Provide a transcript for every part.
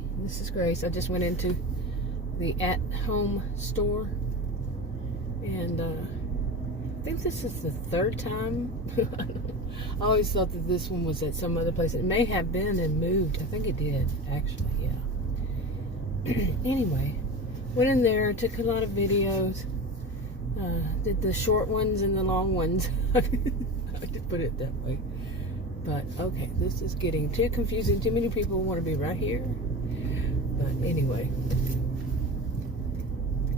everybody. This is Grace. I just went into the at-home store, and I think this is the third time. I always thought that this one was at some other place. It may have been and moved. I think it did, actually, yeah. Anyway, went in there, took a lot of videos, did the short ones and the long ones. I could put it that way. But, okay, this is getting too confusing. Too many people want to be right here. But anyway,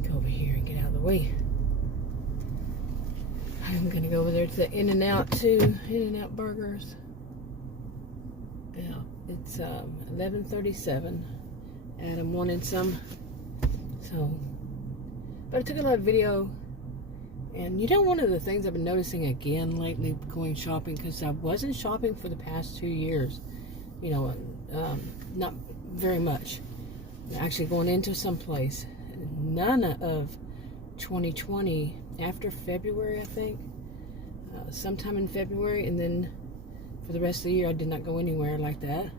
go over here and get out of the way. I'm going to go over there to the In-N-Out too. In-N-Out Burgers. Yeah, it's 11:37. Adam wanted some. So, but I took a lot of video. And you know, one of the things I've been noticing again lately going shopping, because I wasn't shopping for the past 2 years, you know, not very much. Actually going into some place, none of 2020, after February, I think, sometime in February, and then for the rest of the year I did not go anywhere like that.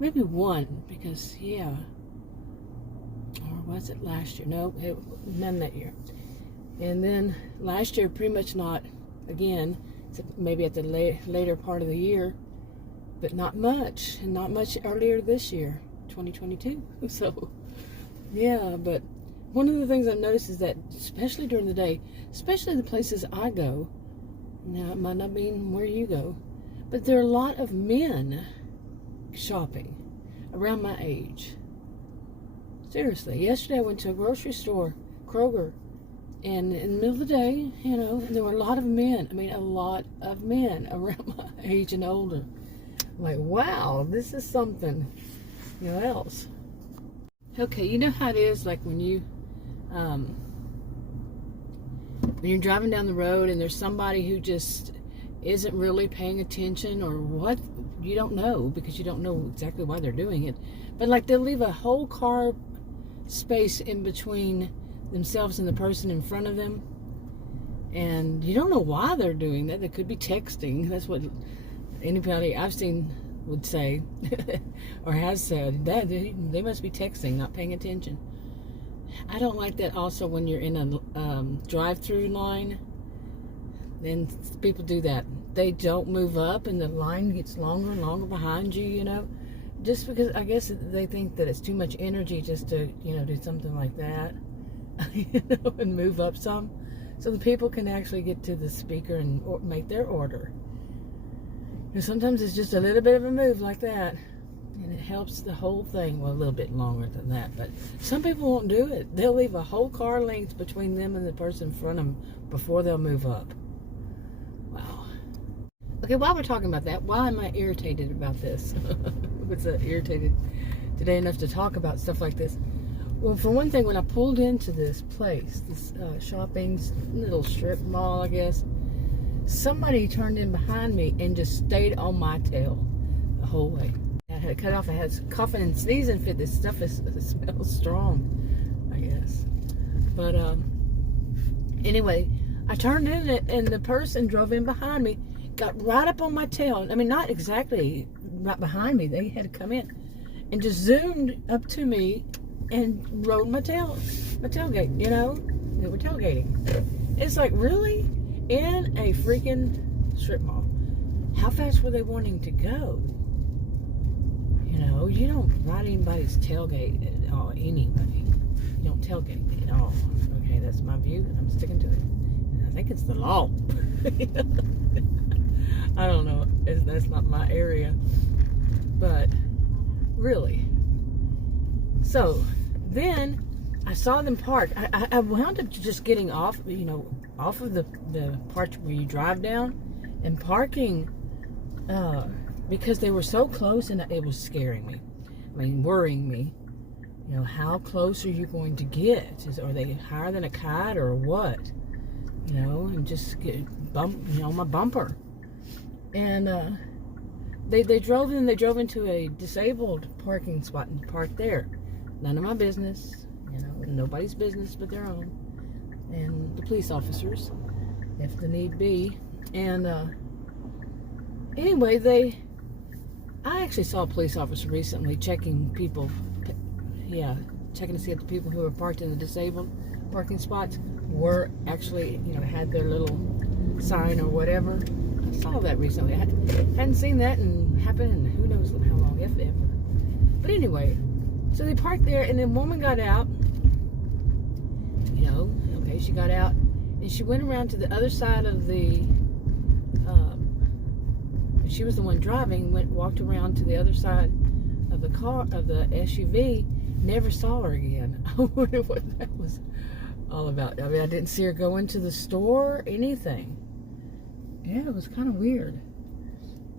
Maybe one, because, yeah, or was it last year? No, none that year. And then last year, pretty much not, again, maybe at the later part of the year, but not much, and not much earlier this year, 2022. So, yeah, but one of the things I've noticed is that, especially during the day, especially the places I go, now it might not mean where you go, but there are a lot of men shopping around my age. Seriously, yesterday I went to a grocery store, Kroger, and in the middle of the day, you know, there were a lot of men. I mean, a lot of men around my age and older. I'm like, wow, this is something, you know, else. Okay, you know how it is, like when you're driving down the road and there's somebody who just isn't really paying attention, or what, you don't know, because you don't know exactly why they're doing it. But like they'll leave a whole car space in between themselves and the person in front of them, and you don't know why they're doing that. They could be texting. That's what anybody I've seen would say or has said, that they must be texting, not paying attention. I don't like that also when you're in a drive-through line, then people do that. They don't move up and the line gets longer and longer behind you, you know, just because I guess they think that it's too much energy just to, you know, do something like that. You know, and move up some, so the people can actually get to the speaker and make their order. And sometimes it's just a little bit of a move like that, and it helps the whole thing. Well, a little bit longer than that, but some people won't do it. They'll leave a whole car length between them and the person in front of them before they'll move up. Wow. Okay, while we're talking about that, why am I irritated about this? Was irritated today enough to talk about stuff like this? Well, for one thing, when I pulled into this place, this shopping little strip mall, I guess, somebody turned in behind me and just stayed on my tail the whole way. I had to cut off. I had coughing and sneezing fit. This stuff it smells strong, I guess. But anyway, I turned in and the person drove in behind me, got right up on my tail. I mean, not exactly right behind me. They had to come in and just zoomed up to me and rode my tailgate, you know? They were tailgating. It's like, really? In a freaking strip mall. How fast were they wanting to go? You know, you don't ride anybody's tailgate at all, anybody. You don't tailgate at all. Okay, that's my view, and I'm sticking to it. And I think it's the law. I don't know. That's not my area. But, really. So, then I saw them park. I wound up just getting off, you know, off of the part where you drive down and parking because they were so close, and it was scaring me. I mean, worrying me. You know, how close are you going to get? Are they higher than a kite or what? You know, and just get my bumper. And they drove in. They drove into a disabled parking spot and parked there. None of my business, you know, nobody's business but their own, and the police officers, if the need be. And anyway, I actually saw a police officer recently checking people yeah, checking to see if the people who were parked in the disabled parking spots were actually, had their little sign or whatever. I saw that recently. I hadn't seen that and happen in who knows how long, if ever. But anyway, so they parked there, and then woman got out. Okay, she got out, and she went around to the other side of the. She was the one driving. Walked around to the other side of the car, of the SUV. Never saw her again. I wonder what that was all about. I mean, I didn't see her go into the store or anything. Yeah, it was kind of weird.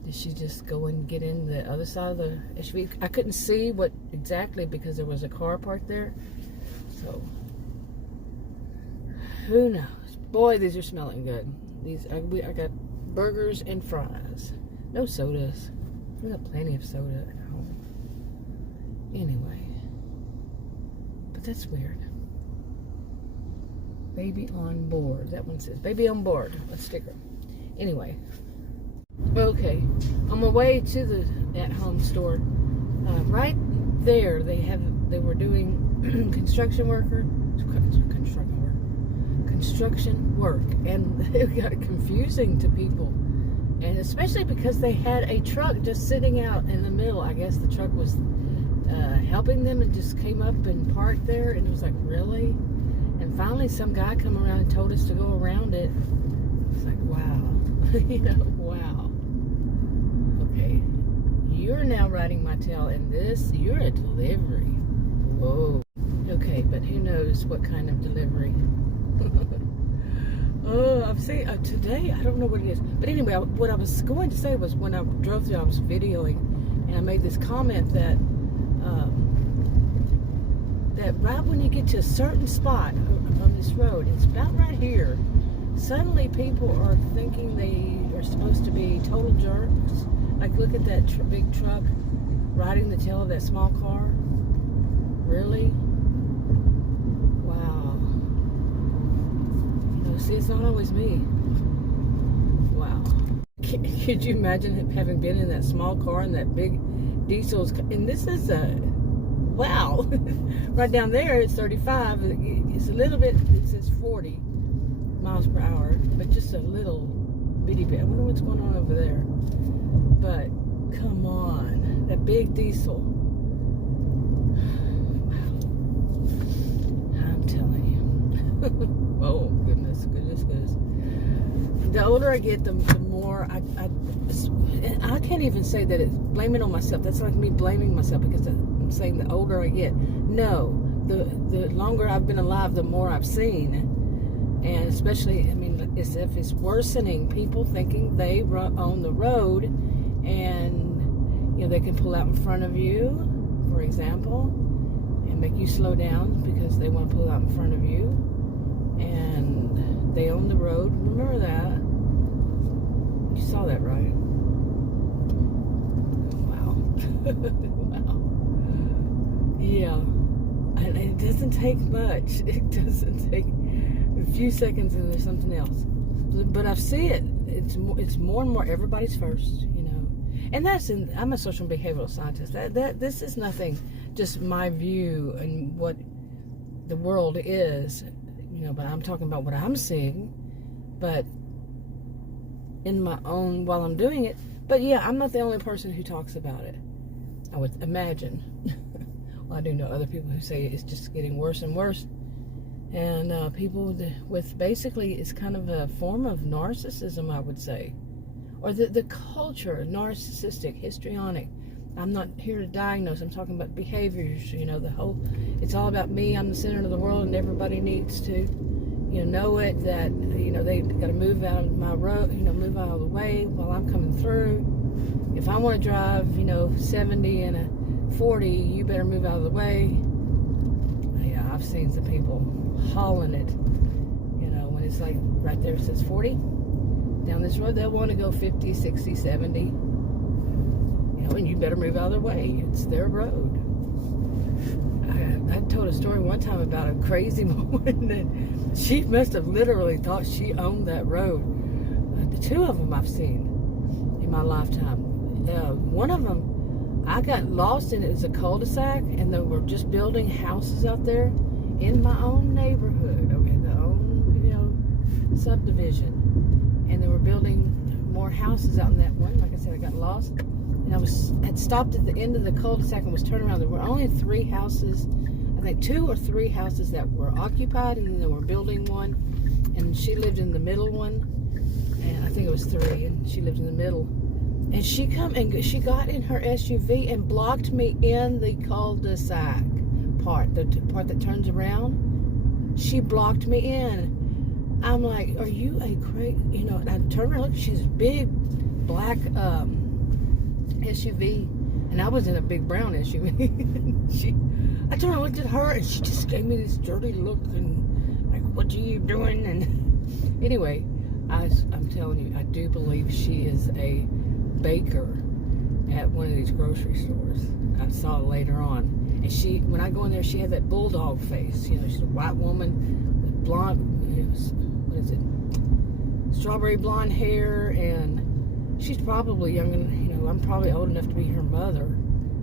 Did she just go and get in the other side of the SUV? I couldn't see what exactly because there was a car parked there. So, who knows? Boy, these are smelling good. I got burgers and fries. No sodas. We got plenty of soda at home. Anyway. But that's weird. Baby on board. That one says baby on board. A sticker. Anyway. Okay. On my way to the at-home store, right there they were doing construction work, and it got confusing to people. And especially because they had a truck just sitting out in the middle. I guess the truck was helping them and just came up and parked there. And it was like, really? And finally some guy come around and told us to go around it. It's like, wow. Wow. Okay. You're now riding my tail, and you're a delivery. Whoa. Okay, but who knows what kind of delivery. Oh, I've seen today. I don't know what it is, but anyway, what I was going to say was when I drove through, I was videoing, and I made this comment that that right when you get to a certain spot on this road, it's about right here. Suddenly, people are thinking they are supposed to be total jerks. Like, look at that big truck riding the tail of that small car. Really? See, it's not always me. Wow. Could you imagine having been in that small car and that big diesel? And this is wow. Right down there, it's 35. It's a little bit, it says 40 miles per hour, but just a little bitty bit. I wonder what's going on over there. But, come on. That big diesel. Wow. I'm telling you. Oh, goodness. The older I get, the more I can't even say that it's blaming on myself. That's like me blaming myself because I'm saying the older I get. No, the longer I've been alive, the more I've seen. And especially, I mean, as if it's worsening, people thinking they own the road and, they can pull out in front of you, for example, and make you slow down because they want to pull out in front of you. And they own the road. Remember that. You saw that, right? Wow. Wow. Yeah. And it doesn't take much. It doesn't take a few seconds and there's something else. But I see it. It's more and more everybody's first, And I'm a social and behavioral scientist. This is nothing, just my view and what the world is. But I'm talking about what I'm seeing, but in my own, while I'm doing it. But yeah, I'm not the only person who talks about it, I would imagine. Well, I do know other people who say it's just getting worse and worse. And people with basically, it's kind of a form of narcissism, I would say. Or the culture, narcissistic, histrionic. I'm not here to diagnose. I'm talking about behaviors, it's all about me. I'm the center of the world, and everybody needs to, know it, that, they got to move out of my road, move out of the way while I'm coming through. If I want to drive, 70 and a 40, you better move out of the way. Yeah, I've seen some people hauling it, when it's like right there it says 40. Down this road, they'll want to go 50, 60, 70. And you better move out of their way. It's their road. I told a story one time about a crazy woman that she must have literally thought she owned that road. The two of them I've seen in my lifetime. One of them I got lost in it. It was a cul-de-sac, and they were just building houses out there in my own neighborhood, okay, the own, subdivision. And they were building more houses out in that one. Like I said, I got lost. And I had stopped at the end of the cul-de-sac and was turning around. There were only 3 houses, I think 2 or 3 houses that were occupied, and then they were building one. And she lived in the middle one. And I think it was 3, and she lived in the middle. And she got in her SUV and blocked me in the cul-de-sac part, the part that turns around. She blocked me in. I'm like, are you a great, and I turned around, look, she's a big black SUV, and I was in a big brown SUV. I turned and looked at her, and she just gave me this dirty look, and like, what are you doing? And anyway, I'm telling you, I do believe she is a baker at one of these grocery stores. I saw later on, and when I go in there, she had that bulldog face. She's a white woman with blonde, what is it, strawberry blonde hair, and she's probably young, I'm probably old enough to be her mother.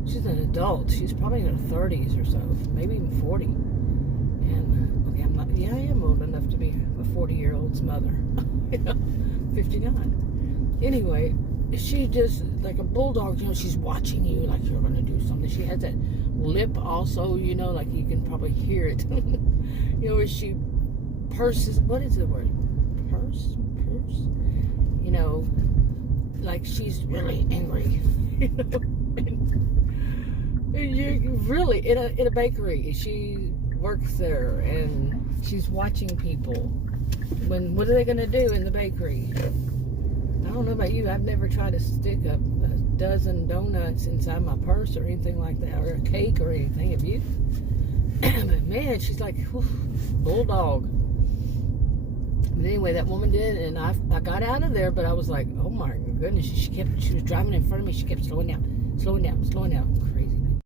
She's an adult. She's probably in her 30s or so, maybe even 40. And okay, I am old enough to be a 40-year-old's mother. 59. Anyway, she just, like a bulldog, she's watching you like you're going to do something. She has that lip also, like you can probably hear it. As she purses, what is the word? Purse? Like she's really angry. You really, in a bakery, she works there, and she's watching people. What are they going to do in the bakery? I don't know about you. I've never tried to stick a dozen donuts inside my purse or anything like that, or a cake or anything. Have you? But man, she's like, whew, bulldog. But anyway, that woman did, and I got out of there, but I was like, oh my goodness. She was driving in front of me. She kept slowing down.